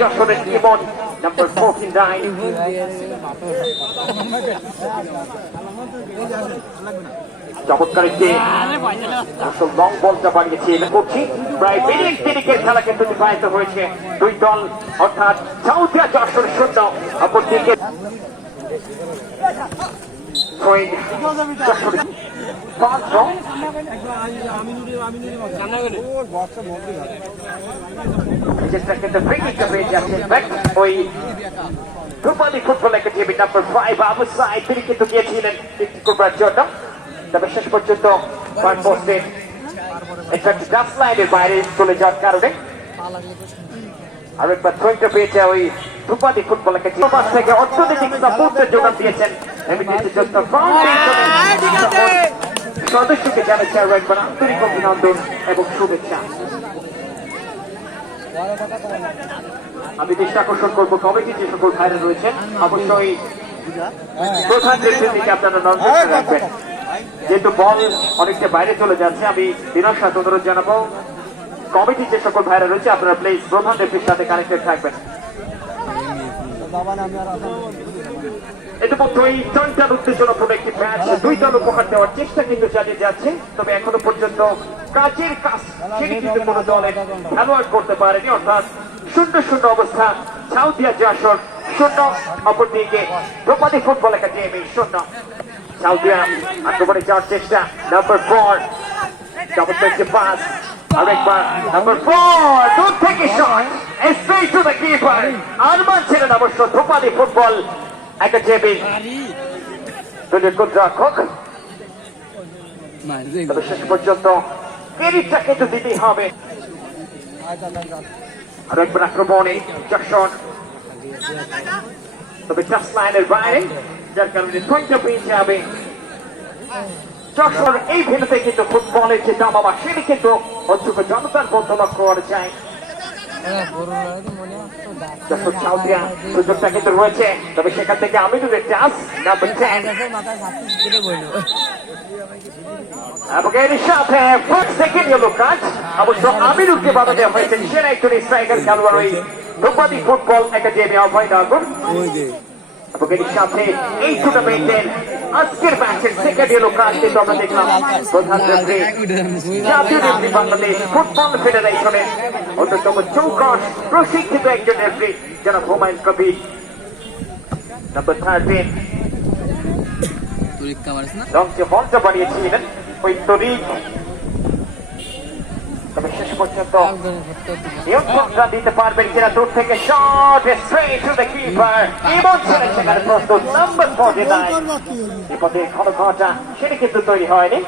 যশোরের ইমন নাম্বার 49 চমৎকার একটি লং বলটা বাড়িয়েছে করছি প্রায় মিনিটের খেলা কিন্তু অতিবাহিত হয়েছে দুই দল অর্থাৎ সাউথিয়া যশোর 0 অপরদিকে চেষ্টা কিন্তু ব্রেকিংটা পেয়ে যাচ্ছেন ওই Rupali football academy number 5 Abu Saeed তিনি কিন্তু গিয়েছিলেন করবার জন্য তবে শেষ পর্যন্ত পোস্টের ডাস লাইনের বাইরে চলে যাওয়ার কারণে আরেকবার থ্রোইংটা পেয়েছে ওই রূপালী ফুটবল একাডেমি থেকে অর্থনৈতিক সাপোর্টের যোগান দিয়েছেন সদস্যকে জানাচ্ছে আরো একবার আন্তরিক অভিনন্দন এবং শুভেচ্ছা। আমি দৃষ্টি আকর্ষণ করবো কমিটি যে সকল ভাইরা রয়েছেন অবশ্যই প্রধান রেফারির দিকে আপনারা নজর রাখবেন যেহেতু বল অনেকটা বাইরে চলে যাচ্ছে আমি বিনয়ের সাথে অনুরোধ জানাবো কমিটির যে সকল ভাইরা রয়েছে আপনারা প্লিজ প্রধান রেফারির সাথে কানেক্টেড থাকবেন। ইতিমধ্যেই জয়টার উত্তেজনাপূর্ণ একটি ম্যাচ দুই দল উপহার দেওয়ার চেষ্টা কিন্তু চালিয়ে যাচ্ছে তবে এখনো পর্যন্ত কাজের কাজ সেটি কিন্তু কোন দলের খেলোয়াড় করতে পারেনি অর্থাৎ 0-0 অবস্থা সাউথিয়া যশোর 0 অপরদিকে রূপালী ফুটবল একাডেমি 0 সাউথিয়া আক্রমণে যাওয়ার চেষ্টা নাম্বার 4 চমৎকার একটি পাস আরেকবার নাম্বার 4 দূর থেকে shot straight to the keeper Arman ছিলেন অবশ্য রূপালী ফুটবল একাডেমি দলীয় গোলরক্ষক তবে শেষ পর্যন্ত ক্রেডিটটা কিন্তু দিতেই হবে। আরো একবার আক্রমণে যশোর তবে টাচ লাইনের বাইরে যার কারণে পয়েন্টটা পেয়ে যাবে যশোর। এই ভেন্যুতে কিন্তু ফুটবলের যে দামামা সেটি কিন্তু অযোগ্য জনতার মধ্যে লক্ষ্য করা যায়। যশোর সাউথিয়া সুযোগটা কিন্তু রয়েছে তবে সেখান থেকে আমিনুরের টাচ নাম্বার 10 এবং এর সাথে সেকেন্ড ইয়েলো কার্ড অবশ্য আমিনুরকে বাধা দেওয়া হয়েছে সেরা একজন স্ট্রাইকার খেলোয়াড় ওই রূপালী ফুটবল একাডেমি অভয় নাগর এবং এর সাথে এই টুর্নামেন্টের আজকের ম্যাচের সেকেন্ড ইয়েলো কার্ড কিন্তু আমরা দেখলাম প্রধান রেফারি জাতীয় রেফারি বাংলাদেশ ফুটবল ফেডারেশনের অন্যতম চৌকস প্রশিক্ষিত একজন রেফারি যারা হুমায়ুন কবির নাম্বার 13 রংচে বলটা বাড়িয়েছিলেন ওই তরিক তবে শেষ পর্যন্ত নিয়ন্ত্রণটা দিতে পারবেন কিনা দূর থেকে shot straight to the keeper Emon ছিলেন সেখানে প্রস্তুত নাম্বার 49 বিপদের ঘন ঘটা সেটা কিন্তু তৈরি হয়নি।